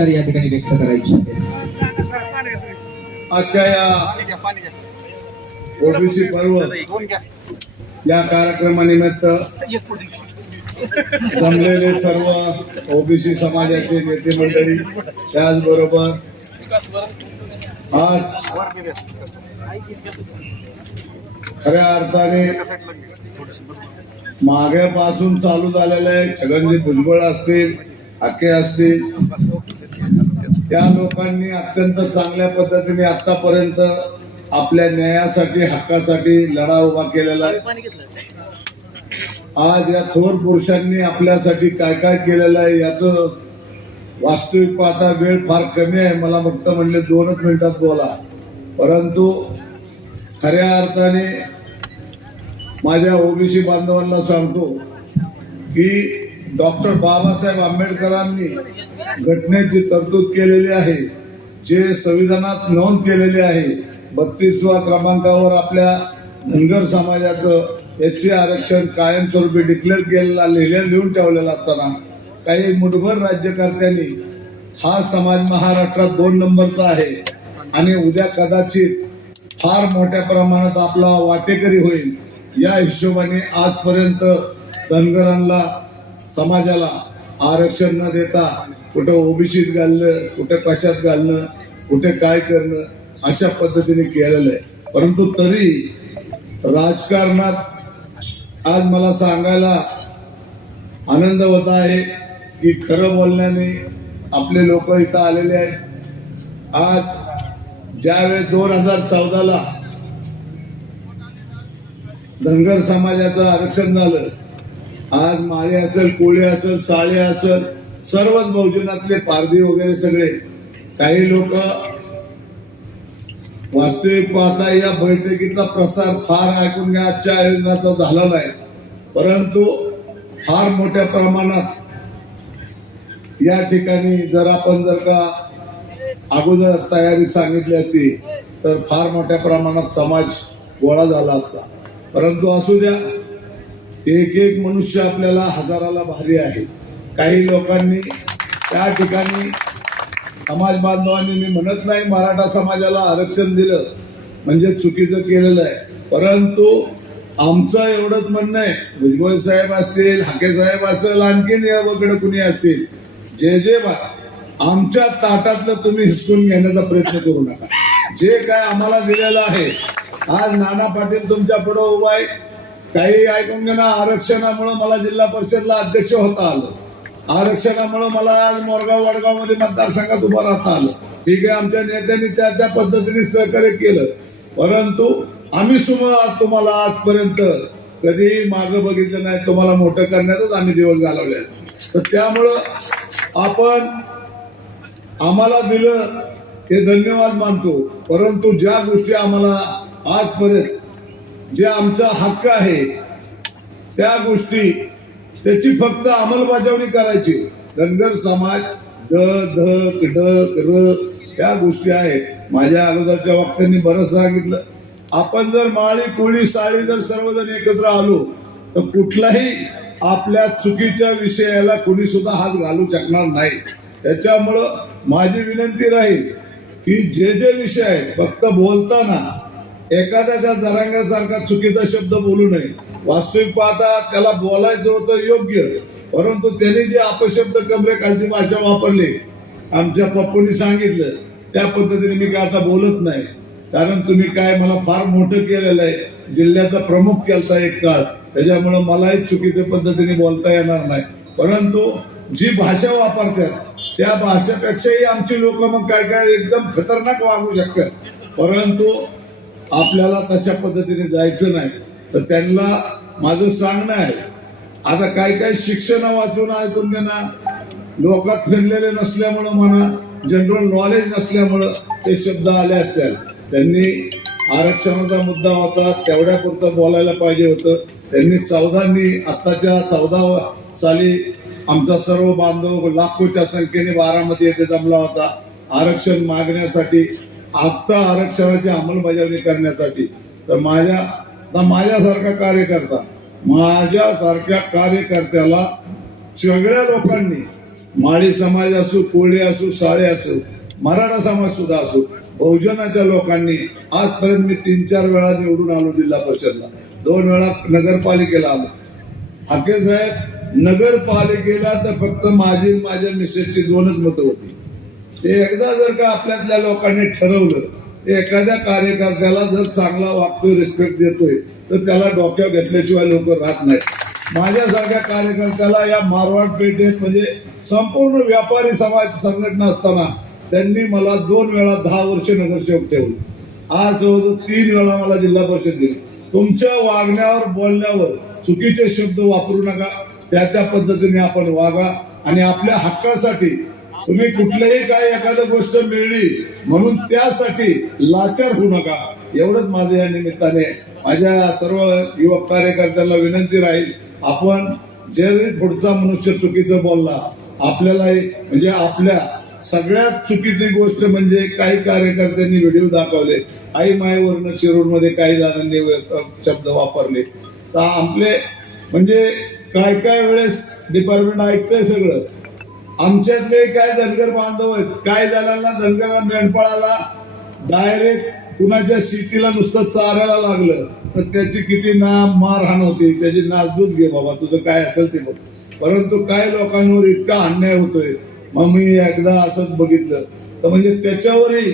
या ठिकाणी व्यक्त करायची आजच्या या ओबीसी पर्व. या कार्यक्रमानिमित्त जमलेले सर्व ओबीसी समाजाचे नेते मंडळी त्याचबरोबर आज खऱ्या अर्थाने मागेपासून चालू झालेले छगनजी भुजबळ असतील हाके असतील त्या लोकांनी अत्यंत चांगल्या पद्धतीने आतापर्यंत आपल्या न्यायासाठी हक्कासाठी लढा उभा केलेला आहे. आज या थोर पुरुषांनी आपल्यासाठी काय काय केलेलं आहे याच वास्तविक पाहता वेळ फार कमी आहे. मला फक्त म्हणले दोनच मिनिटात बोला. परंतु खऱ्या अर्थाने माझ्या ओबीसी बांधवांना सांगतो की डॉक्टर बाबासाहेब आंबेडकरांनी घटनेची तरतूद केलेली आहे जे संविधानात नोंद केलेली आहे. बत्तीसवा क्रमांकावर आपल्या धनगर समाजाचं एस सी आरक्षण कायमस्वरूपी डिक्लेअर केलेला लिहिल्या लिहून ठेवलेला असताना काही मुठभर राज्यकर्त्यांनी हा समाज महाराष्ट्रात दोन नंबरचा आहे आणि उद्या कदाचित फार मोठ्या प्रमाणात आपला वाटेकरी होईल. या हिशोबाने आजपर्यंत धनगरांना समाजाला आरक्षण न देता कुठं ओबीसीत घालणं कुठे कशात घालणं कुठे काय करणं अशा पद्धतीने केलेलं आहे. परंतु तरी राजकारणात आज मला सांगायला आनंद होत आहे की खरं बोलण्याने आपले लोक इथं आलेले आहेत. आज ज्यावेळेस दोन हजार चौदाला धनगर समाजाचं आरक्षण झालं आज माळी असेल कोळी असेल साळे असेल सर्वच बहुजनातले पारधी वगैरे सगळे. काही लोक वास्तविक पाहता या बैठकीचा प्रसार फार ऐकून आजच्या आयोजनाचा झाला नाही. परंतु फार मोठ्या प्रमाणात या ठिकाणी जर आपण जर का अगोदर तयारी सांगितली असती तर फार मोठ्या प्रमाणात समाज गोळा झाला असता. परंतु असू द्या एक एक मनुष्य आपल्याला हजाराला भारी आहे. काही लोकांनी त्या ठिकाणी समाज बांधवांनी मी म्हणत नाही मराठा समाजाला आरक्षण दिलं म्हणजे चुकीचं केलेलं आहे. परंतु आमचं एवढंच म्हणणं आहे भुजबळ साहेब असतील हाके साहेब असेल आणखीन याकडे वगैरे कुणी असतील जे जे बा आमच्या ताटातलं तुम्ही हिसकून घेण्याचा प्रयत्न करू नका. जे काय आम्हाला दिलेलं आहे आज नाना पाटील तुमच्यापुढे उभा आहे काही ऐकून घे आरक्षणामुळे मला जिल्हा परिषदला अध्यक्ष होता आलं. आरक्षणामुळे मला आज मोरगाव वडगावमध्ये मतदारसंघात उभं राहता आलं. ठीक आहे आमच्या नेत्यांनी त्या त्या पद्धतीने सहकार्य केलं. परंतु आम्ही सुद्धा आज तुम्हाला आजपर्यंत. कधीही मागं बघितलं नाही तुम्हाला मोठं करण्यातच आम्ही दिवस घालवले तर त्यामुळं आपण आम्हाला दिलं हे धन्यवाद मानतो. परंतु ज्या गोष्टी आम्हाला आजपर्यंत जे आमचा हक्क आहे त्या गोष्टी त्याची फक्त अंमलबजावणी करायची. धनगर समाज द ध ड र त्या गोष्टी आहेत. माझ्या अगोदरच्या वक्त्यांनी बरंच सांगितलं. आपण जर माळी कोळी साळी जर सर्वजण एकत्र आलो तर कुठलाही आपल्या चुकीच्या विषयाला कोणी सुद्धा हात घालू शकणार नाही. त्याच्यामुळं माझी विनंती राहील की जे जे विषय आहेत फक्त बोलताना एखाद्याच्या जरांगासारखा चुकीचा शब्द बोलू नये. वास्तविक पाहता त्याला बोलायचं होतं योग्य परंतु त्यांनी जे अपशब्द कमरे खालची भाषा वापरली आमच्या पप्पूंनी सांगितलं. त्या पद्धतीने मी काय आता बोलत नाही. कारण तुम्ही काय मला फार मोठं केलेलं आहे. जिल्ह्याचा प्रमुख केलता एक काळ. त्याच्यामुळं मलाही चुकीच्या पद्धतीने बोलता येणार नाही. परंतु जी भाषा वापरतात त्या भाषेपेक्षाही आमची लोक मग काय काय एकदम खतरनाक वागू शकतात. परंतु आपल्याला तशा पद्धतीने जायचं नाही. तर त्यांना माझं सांगणं आहे आता काय काय शिक्षण वाचून ऐकून त्यांना लोकात फिरलेले नसल्यामुळं म्हणा जनरल नॉलेज नसल्यामुळं ते शब्द आले असतील त्यांनी आरक्षणाचा मुद्दा होता तेवढ्यापुरतं बोलायला पाहिजे होतं. त्यांनी चौदांनी आत्ताच्या चौदा साली आमचा सर्व बांधव लाखोच्या संख्येने बारामती येथे जमला होता. आरक्षण मागण्यासाठी आत्ता आरक्षणाची अंमलबजावणी करण्यासाठी तर माझ्या आता माझ्यासारखा कार्यकर्ता माझ्यासारख्या कार्यकर्त्याला सगळ्या लोकांनी माळी समाज असो कोळी असो साळे असो मराठा समाज सुद्धा असो बहुजनाच्या लोकांनी आजपर्यंत मी तीन चार वेळा निवडून आलो जिल्हा परिषदला. दोन वेळा नगरपालिकेला आलो. हाके साहेब नगरपालिकेला तर फक्त माझी माझ्या मिसेसची दोनच मतं होती. एकदा जर का आपल्यातल्या लोकांनी ठरवलं ते एखाद्या कार्यकर्त्याला जर चांगला वागतोय रिस्पेक्ट देतोय तर त्याला डोक्यावर घेतल्याशिवाय लोक राहत नाहीत. माझ्यासारख्या कार्यकर्त्याला या मारवाड पेठेत म्हणजे संपूर्ण व्यापारी समाज संघटना असताना त्यांनी मला दोन वेळा दहा वर्ष नगरसेवक ठेवले. आज जवळजवळ तीन वेळा मला जिल्हा परिषद दिली. तुमच्या वागण्यावर बोलण्यावर चुकीचे शब्द वापरू नका. त्या त्या पद्धतीने आपण वागा आणि आपल्या हक्कासाठी तुम्ही कुठल्याही काय एखादं गोष्ट मिळली म्हणून त्यासाठी लाचार होऊ नका. एवढंच माझं या निमित्ताने माझ्या सर्व युवक कार्यकर्त्यांना विनंती राहील आपण जरी पुढचा मनुष्य चुकीचं बोलला आपल्यालाही म्हणजे आपल्या सगळ्यात चुकीची गोष्ट म्हणजे काही कार्यकर्त्यांनी व्हिडिओ दाखवले आई मायवरनं शिरूरमध्ये काही जणांनी शब्द वापरले. तर आपले म्हणजे काय काय वेळेस डिपार्टमेंट ऐकतंय सगळं? आमच्यातले काय धनगर बांधव आहेत काय जणांना धनगर मेंढपाळाला डायरेक्ट कुणाच्या शेतीला नुसतं चारायला लागलं तर त्याची किती ना मारहाण होती त्याची नासधूस घे बाबा तुझं काय असेल ते बघ. परंतु काय लोकांवर इतका अन्याय होतोय मग मी एकदा असंच बघितलं. तर म्हणजे त्याच्यावरही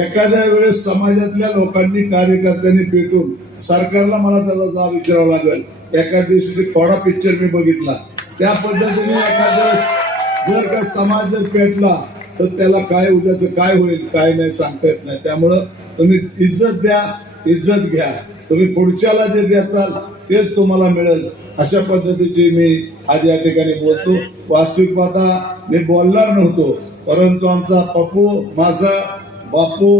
एखाद्या वेळेस समाजातल्या लोकांनी कार्यकर्त्यांनी पेटून सरकारला मला त्याचा जाब विचारावा लागेल. एका दिवशी थोडा पिक्चर मी बघितला. त्या पद्धतीने एखाद्या वेळेस जर का समाज जर पेटला तर त्याला काय उद्याचं काय होईल काय नाही सांगता येत नाही. त्यामुळं तुम्ही इज्जत द्या इज्जत घ्या. तुम्ही पुढच्याला जे द्याचाल तेच तुम्हाला मिळेल. अशा पद्धतीची मी आज या ठिकाणी बोलतो. वास्तविक पाहता मी बोलणार नव्हतो परंतु आमचा पप्पू माझा बापू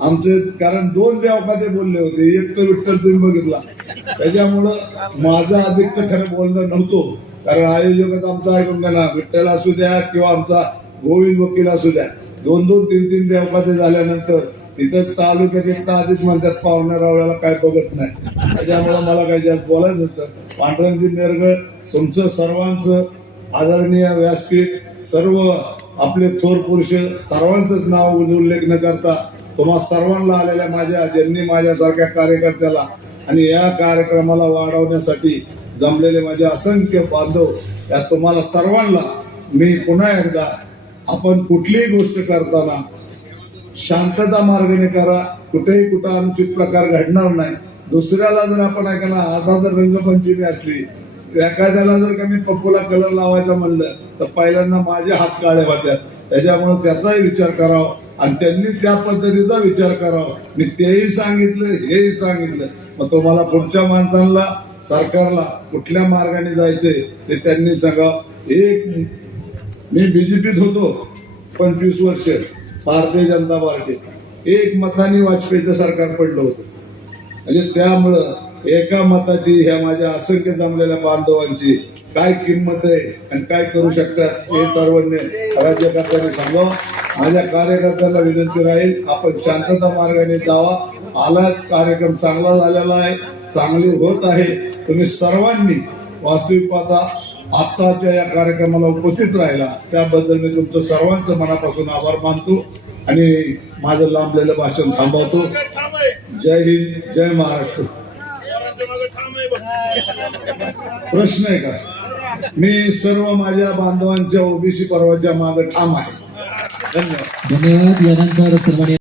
आमचे कारण दोन देवकाते बोलले होते. एक तर विठ्ठल तुम्ही बघितला. त्याच्यामुळं माझं अधिकचं खरं बोलणं नव्हतो. कारण आयोजकच आमचा ऐकून घेणार. विठ्ठल असू द्या किंवा आमचा गोविंद वकील असू द्या. दोन दोन तीन तीन देवपाते झाल्यानंतर तिथं तालुक्यात एक तर आधीच म्हणतात पाहुण्या रावळ्याला काय बघत नाही. त्याच्यामुळे मला काही जास्त बोलायचं होतं पांढरंजी नेरगळ तुमचं सर्वांचं आदरणीय व्यासपीठ सर्व आपले थोर पुरुष सर्वांचंच नाव उल्लेख न करता तुम्हा सर्वांना आलेल्या माझ्या ज्यांनी माझ्यासारख्या कार्यकर्त्याला आणि या कार्यक्रमाला वाढवण्यासाठी जमलेले माझे असंख्य बांधव या तुम्हाला सर्वांना मी पुन्हा एकदा आपण कुठलीही गोष्ट करताना शांतता मार्गाने करा. कुठेही कुठं अनुचित प्रकार घडणार नाही. दुसऱ्याला जर आपण ऐकायला आता जर रंगपंचमी असली एखाद्याला जर का मी पप्पूला कलर लावायचा म्हणलं तर पहिल्यांदा माझे हात काळे होत्यात. त्याच्यामुळे त्याचाही विचार करावा आणि त्यांनी त्या पद्धतीचा विचार करावा. मी तेही सांगितलं हेही सांगितलं. मग तुम्हाला पुढच्या माणसांना सरकारला कुठल्या मार्गाने जायचंय ते त्यांनी सांगा. एक मी बीजेपीत होतो पंचवीस वर्ष भारतीय जनता पार्टीत एक मताने वाजपेयीचं सरकार पडलं होतं. म्हणजे त्यामुळं एका मताची ह्या माझ्या असंख्य जमलेल्या बांधवांची काय किंमत आहे आणि काय करू शकतात हे सर्वांनी राज्यकर्त्यांनी सांगावं. माझ्या कार्यकर्त्यांना विनंती राहील आपण शांतता मार्गाने जावा. आला कार्यक्रम चांगला झालेला आहे. चांगली होत आहे तुम्ही सर्वांनी वास्तविकता आत्ताच्या या कार्यक्रमाला उपस्थित राहिला. त्याबद्दल मी तुमचं सर्वांचं मनापासून आभार मानतो आणि माझं लांबलेलं भाषण थांबवतो. जय हिंद जय महाराष्ट्र. प्रश्न आहे का? मी सर्व माझ्या बांधवांच्या ओबीसी पर्वाच्या मागे ठाम आहे. धन्यवाद. धन्यवाद. यानंतर सर्वांनी